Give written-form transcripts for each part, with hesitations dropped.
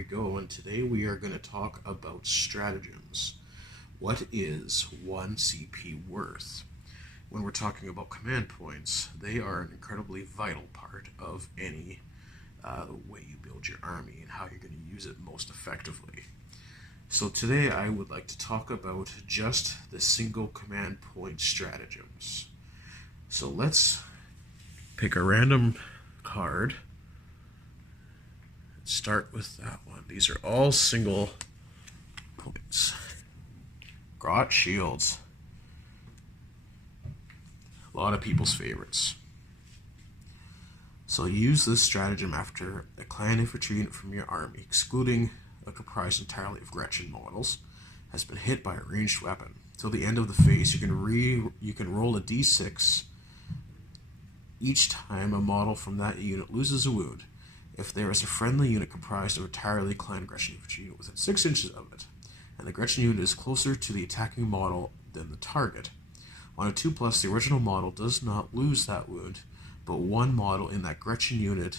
we go, and today we are going to talk about stratagems. What is 1 CP worth? When we're talking about command points, they are an incredibly vital part of any way you build your army and how you're going to use it most effectively. So today I would like to talk about just the single command point stratagems. So let's pick a random card. Start with that one. These are all single points. Grot shields. A lot of people's favorites. So use this stratagem after a clan infantry unit from your army, excluding a comprised entirely of Gretchen models, has been hit by a ranged weapon. Till the end of the phase, you can roll a d6 each time a model from that unit loses a wound. If there is a friendly unit comprised of entirely clan Gretchen infantry unit within 6 inches of it, and the Gretchen unit is closer to the attacking model than the target, on a 2+, the original model does not lose that wound, but one model in that Gretchen unit,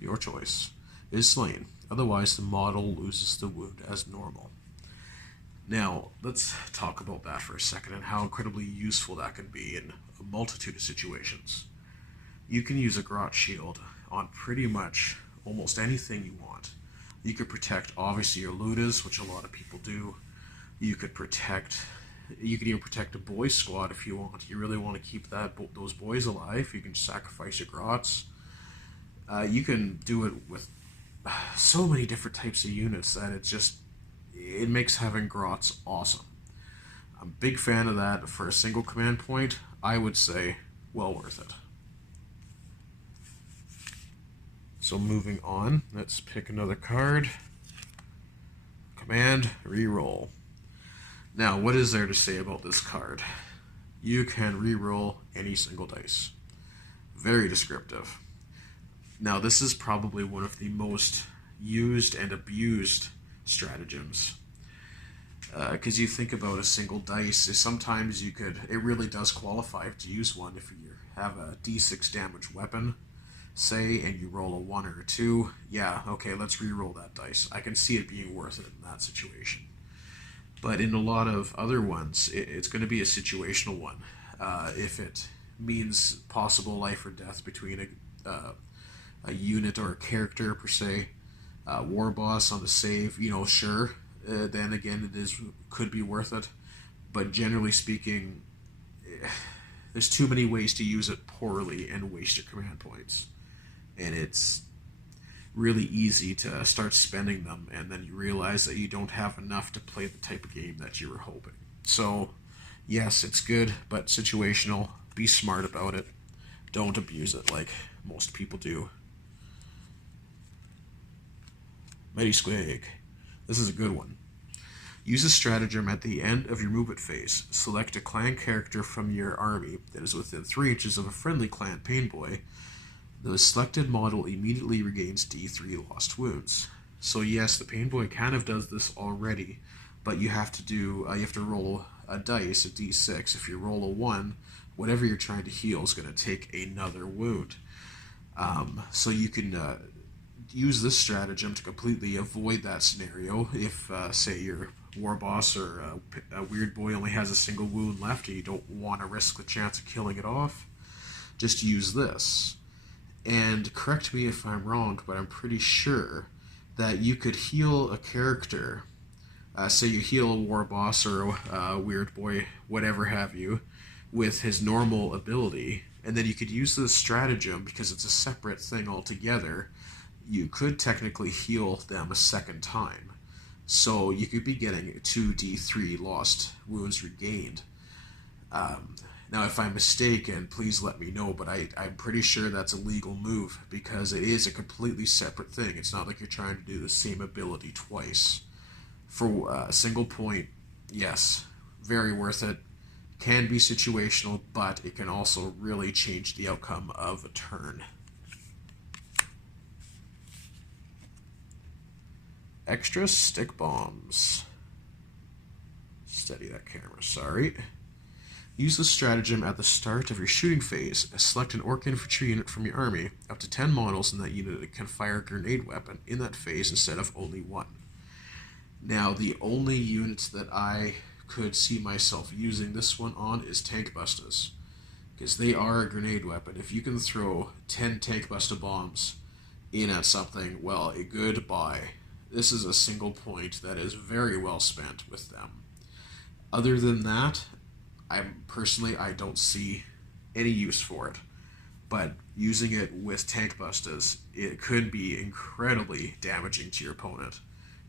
your choice, is slain. Otherwise, the model loses the wound as normal. Now, let's talk about that for a second and how incredibly useful that can be in a multitude of situations. You can use a Grot shield on pretty much almost anything you want. You could protect, obviously, your Ludas, which a lot of people do. You could even protect a boy squad if you want. You really want to keep those boys alive. You can sacrifice your Grots. You can do it with so many different types of units that it makes having Grots awesome. I'm a big fan of that for a single command point. I would say well worth it. So moving on, let's pick another card. Command, reroll. Now, what is there to say about this card? You can reroll any single dice. Very descriptive. Now, this is probably one of the most used and abused stratagems. Because you think about a single dice, sometimes it really does qualify to use one if you have a d6 damage weapon, say, and you roll a 1 or a 2, yeah, okay, let's re-roll that dice. I can see it being worth it in that situation. But in a lot of other ones, it's going to be a situational one. If it means possible life or death between a unit or a character, per se, war boss on the save, sure, then again, could be worth it. But generally speaking, there's too many ways to use it poorly and waste your command points. And it's really easy to start spending them, and then you realize that you don't have enough to play the type of game that you were hoping. So, yes, it's good, but situational. Be smart about it. Don't abuse it like most people do. Mighty Squig. This is a good one. Use a stratagem at the end of your movement phase. Select a clan character from your army that is within 3 inches of a friendly clan Painboy. The selected model immediately regains D3 lost wounds. So yes, the Painboy kind of does this already, but you have to roll a dice, a D6. If you roll a 1, whatever you're trying to heal is going to take another wound. So you can use this stratagem to completely avoid that scenario. If, say, your war boss or a weird boy only has a single wound left and you don't want to risk the chance of killing it off, just use this. And correct me if I'm wrong, but I'm pretty sure that you could heal a character, say you heal a war boss or a weird boy, whatever have you, with his normal ability, and then you could use this stratagem because it's a separate thing altogether. You could technically heal them a second time. So you could be getting 2d3 lost wounds regained. Now, if I'm mistaken, please let me know, but I'm pretty sure that's a legal move because it is a completely separate thing. It's not like you're trying to do the same ability twice. For a single point, yes, very worth it. Can be situational, but it can also really change the outcome of a turn. Extra stick bombs. Steady that camera, sorry. Use this stratagem at the start of your shooting phase. Select an orc infantry unit from your army. Up to 10 models in that unit can fire a grenade weapon in that phase instead of only one. Now, the only units that I could see myself using this one on is tank bustas, because they are a grenade weapon. If you can throw 10 tank busta bombs in at something, well, goodbye. This is a single point that is very well spent with them. Other than that, I don't see any use for it. But using it with tank bustas, it could be incredibly damaging to your opponent.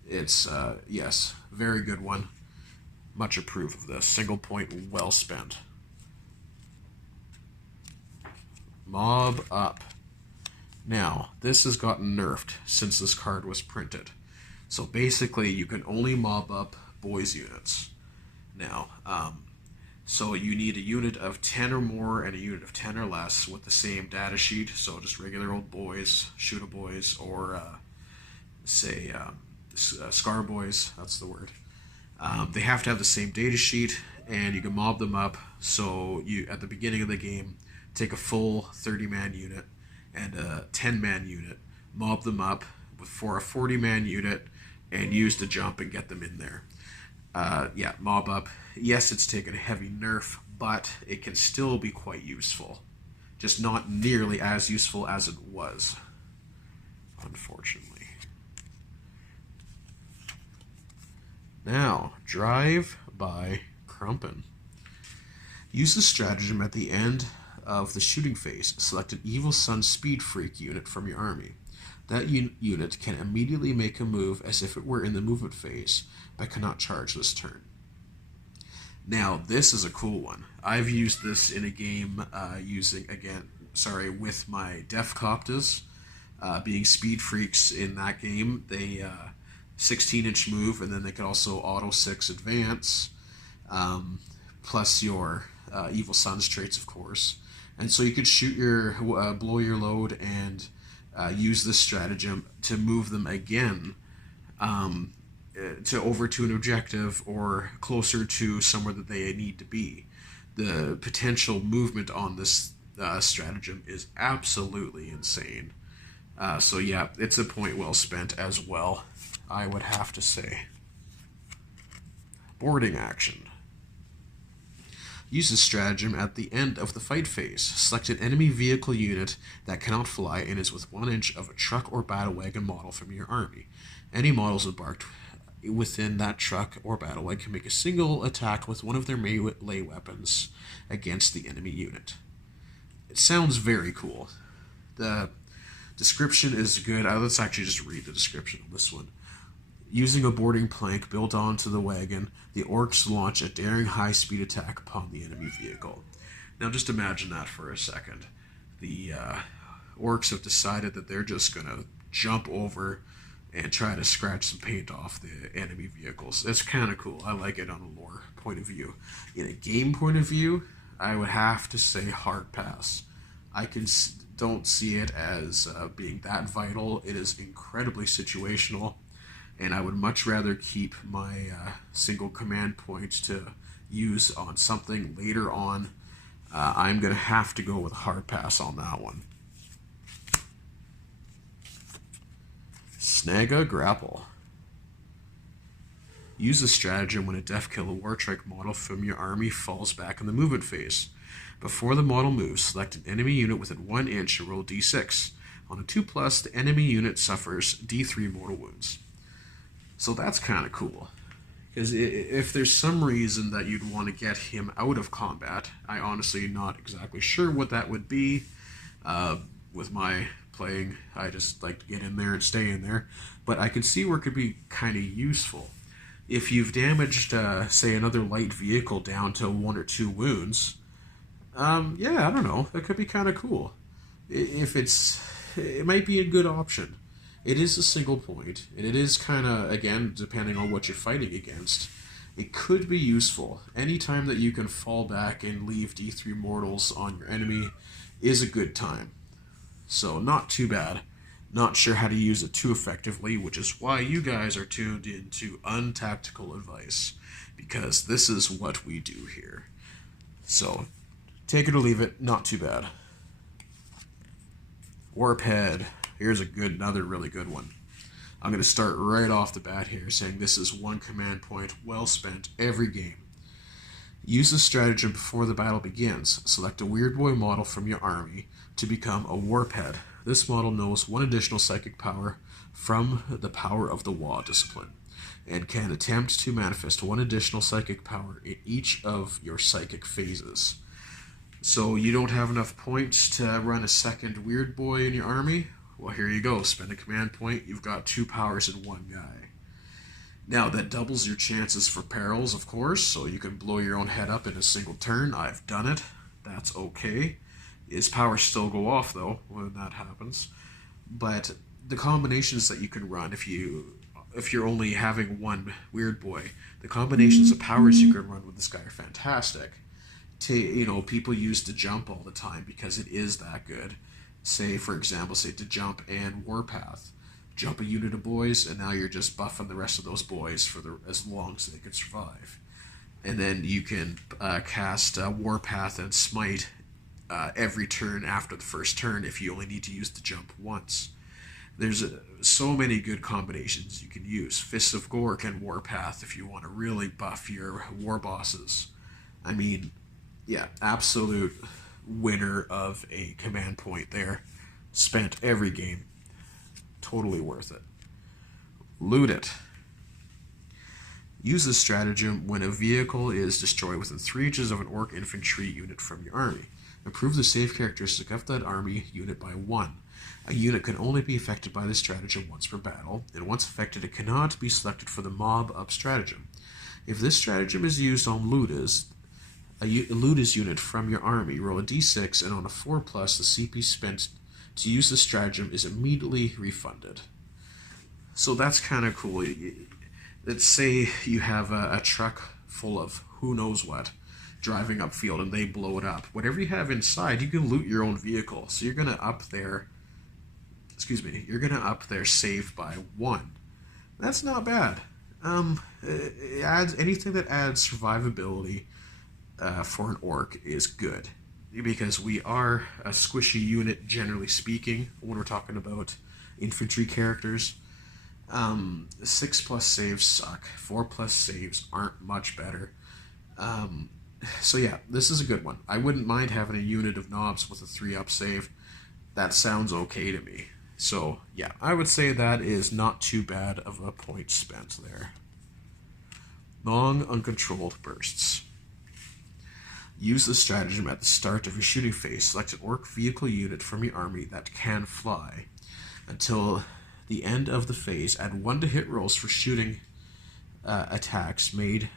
It's, yes, very good one. Much approve of this. Single point well spent. Mob Up. Now, this has gotten nerfed since this card was printed. So basically, you can only mob up boys units. Now, so you need a unit of 10 or more and a unit of 10 or less with the same data sheet. So just regular old boys, shooter boys, or say scar boys, that's the word. They have to have the same data sheet, and you can mob them up. So you, at the beginning of the game, take a full 30-man unit and a 10-man unit, mob them up for a 40-man unit, and use the jump and get them in there. Yeah, mob up. Yes, it's taken a heavy nerf, but it can still be quite useful. Just not nearly as useful as it was, unfortunately. Now, Drive by Crumpin. Use the stratagem at the end of the shooting phase. Select an Evil Sun Speed Freak unit from your army. That unit can immediately make a move as if it were in the movement phase, but cannot charge this turn. Now, this is a cool one. I've used this in a game with my Def Coptas, being speed freaks in that game. They 16-inch move, and then they can also auto 6 advance, plus your Evil Sun's traits, of course. And so you could shoot your blow your load and use this stratagem to move them again over to an objective or closer to somewhere that they need to be. The potential movement on this stratagem is absolutely insane. So yeah, it's a point well spent as well, I would have to say. Boarding action. Use this stratagem at the end of the fight phase. Select an enemy vehicle unit that cannot fly and is within 1 inch of a truck or battle wagon model from your army. Any models embarked within that truck or battle wagon can make a single attack with one of their melee weapons against the enemy unit. It sounds very cool. The description is good. Let's actually just read the description of this one. Using a boarding plank built onto the wagon, the orcs launch a daring high-speed attack upon the enemy vehicle. Now just imagine that for a second. The orcs have decided that they're just going to jump over and try to scratch some paint off the enemy vehicles. It's kind of cool. I like it on a lore point of view. In a game point of view, I would have to say hard pass. I don't see it as being that vital. It is incredibly situational, and I would much rather keep my single command point to use on something later on. I'm going to have to go with a hard pass on that one. Snag a Grapple. Use the stratagem when a Def Kill Wartrike model from your army falls back in the movement phase. Before the model moves, select an enemy unit within 1 inch and roll d6. On a 2+, the enemy unit suffers d3 mortal wounds. So that's kind of cool. Because if there's some reason that you'd want to get him out of combat, I honestly not exactly sure what that would be. With my playing, I just like to get in there and stay in there. But I could see where it could be kind of useful. If you've damaged, say, another light vehicle down to 1 or 2 wounds, yeah, I don't know. That could be kind of cool. It might be a good option. It is a single point, and it is kind of, again, depending on what you're fighting against, it could be useful. Anytime that you can fall back and leave D3 mortals on your enemy is a good time. So, not too bad. Not sure how to use it too effectively, which is why you guys are tuned into Untactical Advice, because this is what we do here. So, take it or leave it, not too bad. Warphead. Here's another really good one. I'm going to start right off the bat here saying this is one command point well spent every game. Use the stratagem before the battle begins. Select a Weird Boy model from your army to become a Warphead. This model knows one additional psychic power from the Power of the Wa discipline, and can attempt to manifest one additional psychic power in each of your psychic phases. So you don't have enough points to run a second Weird Boy in your army? Well, here you go. Spend a command point. You've got 2 powers in one guy. Now, that doubles your chances for perils, of course, so you can blow your own head up in a single turn. I've done it. That's okay. His powers still go off, though, when that happens. But the combinations that you can run, if you're only having one Weird Boy, the combinations of powers you can run with this guy are fantastic. People use to jump all the time because it is that good. Say, for example, to jump and Warpath. Jump a unit of boys, and now you're just buffing the rest of those boys for as long as they can survive. And then you can cast Warpath and Smite every turn after the first turn if you only need to use the jump once. There's so many good combinations you can use. Fists of Gork and Warpath if you want to really buff your war bosses. I mean, yeah, absolute winner of a command point there. Spent every game. Totally worth it. Loot it. Use this stratagem when a vehicle is destroyed within 3 inches of an orc infantry unit from your army. Improve the save characteristic of that army unit by 1. A unit can only be affected by this stratagem once per battle, and once affected it cannot be selected for the mob up stratagem. If this stratagem is used on Ludas, a Ludas unit from your army, roll a d6, and on a 4+, the CP spent to use the stratagem is immediately refunded. So that's kind of cool. Let's say you have a truck full of who knows what driving upfield and they blow it up. Whatever you have inside, you can loot your own vehicle. So you're going to up their save by 1. That's not bad. It adds anything that adds survivability for an orc is good, because we are a squishy unit, generally speaking, when we're talking about infantry characters. 6+ saves suck. 4+ saves aren't much better. So yeah, this is a good one. I wouldn't mind having a unit of knobs with a 3+ save. That sounds okay to me. So yeah, I would say that is not too bad of a point spent there. Long, uncontrolled bursts. Use the stratagem at the start of your shooting phase. Select an orc vehicle unit from your army that can fly. Until the end of the phase, add 1 to hit rolls for shooting attacks made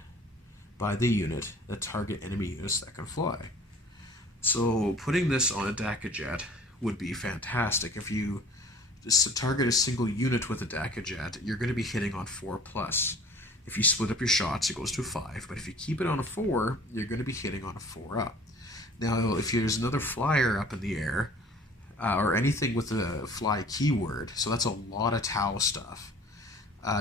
by the unit that target enemy units that can fly. So putting this on a Dakajet would be fantastic. If you just target a single unit with a Dakajet, you're going to be hitting on 4+. If you split up your shots, it goes to a 5, but if you keep it on a 4, you're going to be hitting on a 4 up. Now, if there's another flyer up in the air, or anything with a fly keyword, so that's a lot of Tau stuff,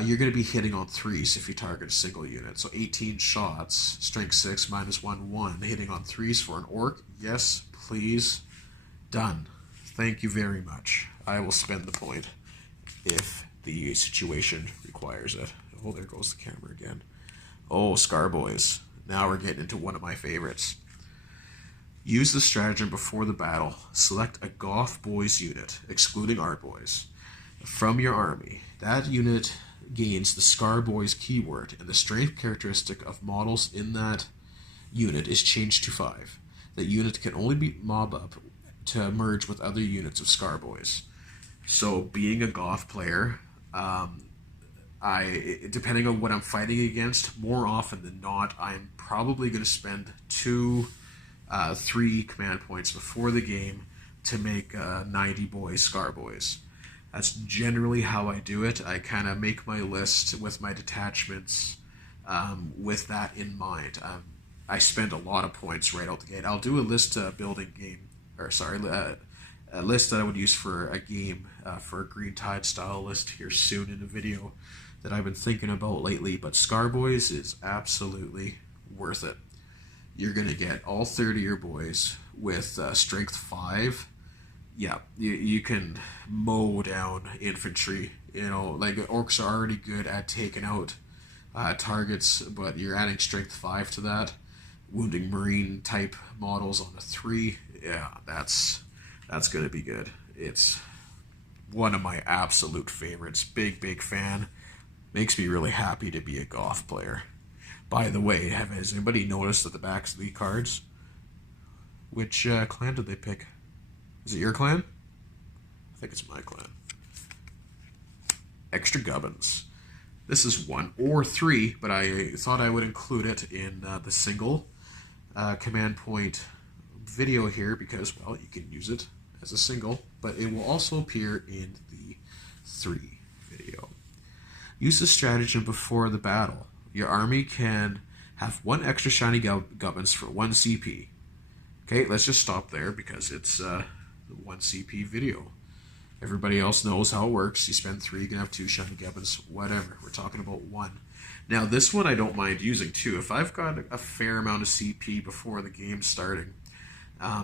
you're going to be hitting on 3s if you target a single unit. So 18 shots, strength 6, -1, 1, hitting on 3s for an orc. Yes, please. Done. Thank you very much. I will spend the point if the situation requires it. Oh, there goes the camera again. Oh, Scar Boys. Now we're getting into one of my favorites. Use the stratagem before the battle. Select a Goth Boys unit, excluding Art Boys, from your army. That unit gains the Scar Boys keyword, and the strength characteristic of models in that unit is changed to 5. That unit can only be mob up to merge with other units of Scar Boys. So, being a Goth player, depending on what I'm fighting against, more often than not, I'm probably going to spend 3 command points before the game to make 90 boys Scar Boys. That's generally how I do it. I kind of make my list with my detachments with that in mind. I spend a lot of points right out the gate. I'll do a list building game, a list that I would use for a game, for a Green Tide style list here soon in a video that I've been thinking about lately. But Scar Boys is absolutely worth it. you're going to get all 30 of your boys with strength 5. Yeah, you can mow down infantry. You know, like orcs are already good at taking out targets, but you're adding strength 5 to that. Wounding marine type models on a 3. Yeah, that's going to be good. It's one of my absolute favorites. Big fan. Makes me really happy to be a Goth player. By the way, has anybody noticed at the backs of the cards? Which clan did they pick? Is it your clan? I think it's my clan. Extra gubbins. This is 1 or 3, but I thought I would include it in the single command point video here because, well, you can use it as a single, but it will also appear in the 3 video. Use the stratagem before the battle. Your army can have 1 extra shiny gubbins for 1 CP. Okay, let's just stop there because it's the 1 CP video. Everybody else knows how it works. You spend 3, you can have 2 shiny gubbins, whatever. We're talking about 1. Now, this one I don't mind using too. If I've got a fair amount of CP before the game's starting,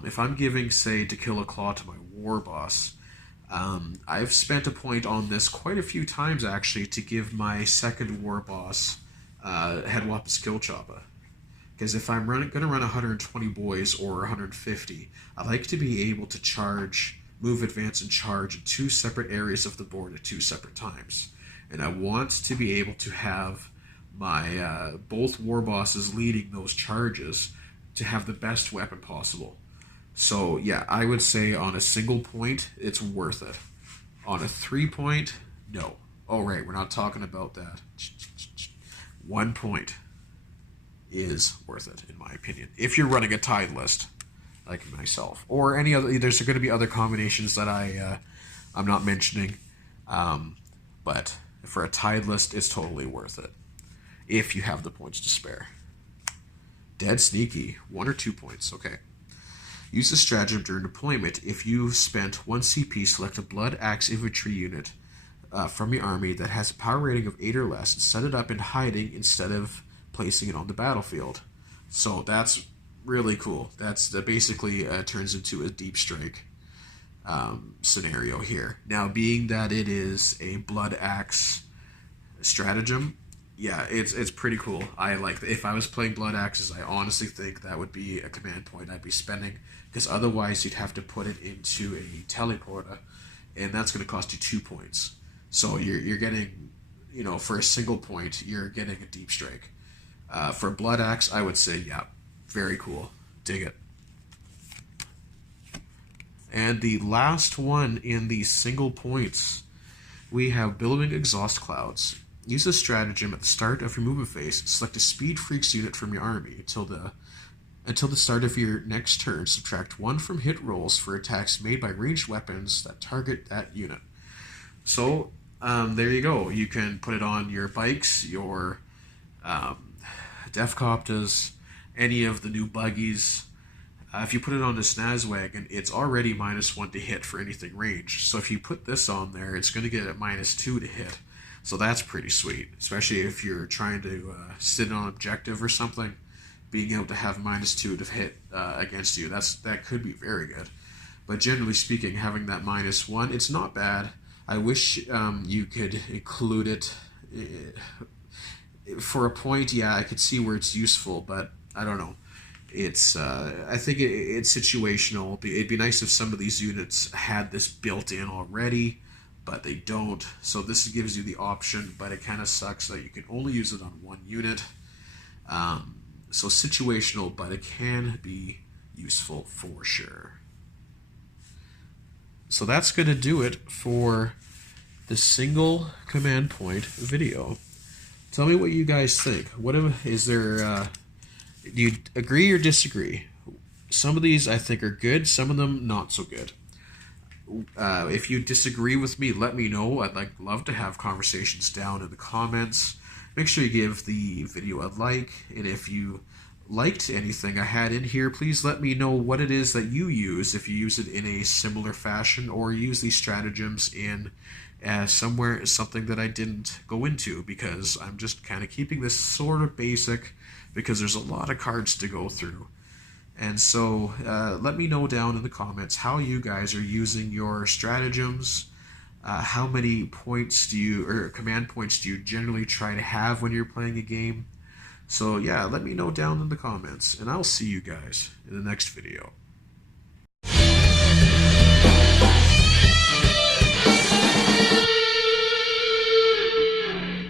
if I'm giving, say, To Kill a Claw to my war boss, I've spent a point on this quite a few times, actually, to give my second war boss Head Wappa Skill Choppa. Because if I'm going to run 120 boys or 150, I like to be able to charge, move, advance, and charge in 2 separate areas of the board at 2 separate times. And I want to be able to have my both war bosses leading those charges to have the best weapon possible. So yeah, I would say on a single point, it's worth it. On a 3 point, no. Oh right, we're not talking about that. 1 point is worth it, in my opinion. If you're running a tide list, like myself, or any other, there's going to be other combinations that I'm not mentioning, but for a tide list, it's totally worth it if you have the points to spare. Dead sneaky, 1 or 2 points. Okay. Use the stratagem during deployment. If you spent 1 CP, select a Blood Axe infantry unit from your army that has a power rating of 8 or less and set it up in hiding instead of placing it on the battlefield. So that's really cool. That basically turns into a deep strike scenario here. Now, being that it is a Blood Axe stratagem, yeah, it's pretty cool. I like that. If I was playing Blood Axes, I honestly think that would be a command point I'd be spending, because otherwise you'd have to put it into a teleporter, and that's going to cost you 2 points. So you're getting, you know, for a single point, you're getting a deep strike. For Blood Axe, I would say, yeah, very cool. Dig it. And the last one in the single points, we have Billowing Exhaust Clouds. Use a stratagem at the start of your movement phase. Select a Speed Freaks unit from your army. Until the start of your next turn, subtract 1 from hit rolls for attacks made by ranged weapons that target that unit. So, there you go. You can put it on your bikes, your Defcoptas, any of the new buggies. If you put it on the Snazwagon, it's already -1 to hit for anything ranged. So if you put this on there, it's going to get a -2 to hit. So that's pretty sweet, especially if you're trying to sit on objective or something. Being able to have -2 to hit against you, that could be very good. But generally speaking, having that -1, it's not bad. I wish you could include it for a point. Yeah, I could see where it's useful, but I don't know. It's I think it's situational. It'd be nice if some of these units had this built in already, but they don't. So this gives you the option, but it kind of sucks that you can only use it on 1 unit. So situational, but it can be useful for sure. So that's going to do it for the single command point video. Tell me what you guys think. Is there? Do you agree or disagree? Some of these I think are good. Some of them not so good. If you disagree with me, let me know. I'd love to have conversations down in the comments. Make sure you give the video a like, and if you liked anything I had in here, please let me know what it is that you use, if you use it in a similar fashion or use these stratagems in somewhere is something that I didn't go into because I'm just kind of keeping this sort of basic because there's a lot of cards to go through. And so let me know down in the comments how you guys are using your stratagems. How many points do you, or command points do you generally try to have when you're playing a game? So yeah, let me know down in the comments, and I'll see you guys in the next video.